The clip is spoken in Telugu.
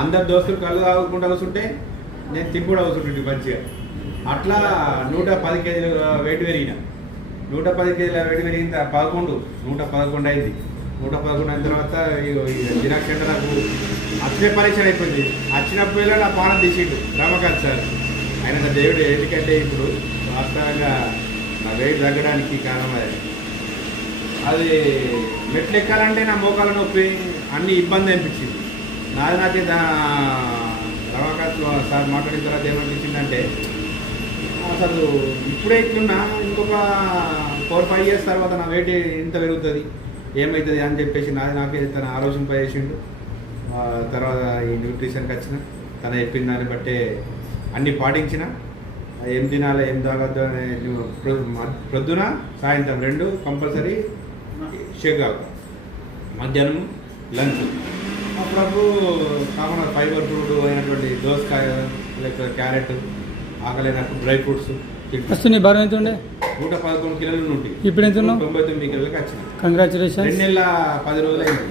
అందరు దోస్తులు కళ్ళు తాగకుండా కూర్చుంటే నేను తిప్పుడు కూర్చుంటుంటే మంచిగా. అట్లా 110 కేజీలు వెయిట్ పెరిగిన. 110 కేజీల వెయిట్ పెరిగిన 111 అయింది. 111 అయిన తర్వాత జిరాక్స్ సెంటర్ నాకు అచ్చే పరీక్ష అయిపోయింది. వచ్చినప్పుడు నా పానం తీసిండు రమకాంత్ సార్. ఆయన దేవుడు ఎందుకంటే ఇప్పుడు వాస్తవంగా నా వెయిట్ తగ్గడానికి కారణం అది మెట్లు ఎక్కాలంటే నా మోకాల నొప్పి అన్ని ఇబ్బంది అనిపించింది. నాకే రమాకాంత్ సార్ మాట్లాడిన తర్వాత ఏమనిపించిందంటే అసలు ఇప్పుడే ఇట్లున్నా ఇంకొక 4-5 years తర్వాత నా వెయిట్ ఇంత పెరుగుతుంది ఏమవుతుంది అని చెప్పేసి నాకే తన ఆలోచింపజేసిండు. తర్వాత ఈ న్యూట్రిషన్కి వచ్చిన తన చెప్పిన దాన్ని బట్టే అన్నీ పాటించిన. ఏం తినాలి ఏం తాగద్దు అనే ప్రొద్దున సాయంత్రం 2 కంపల్సరీ షేక్ తాగుతాం. మధ్యాహ్నం లంచ్ అప్పుడప్పుడు కామన్ ఫైబర్ ఫుడ్ అయినటువంటి దోసకాయ లేకపోతే క్యారెట్ ఆకలేనప్పుడు డ్రై ఫ్రూట్స్ వస్తుంది. బరువు ఎంత ఉండే? 111 కిలోలు ఉంటాయి. ఇప్పుడు ఎంత ఉన్నావు? 99 కిలోలకు వచ్చినాయి. కంగ్రాచులేషన్. 2 నెలల 10 రోజులు అయింది.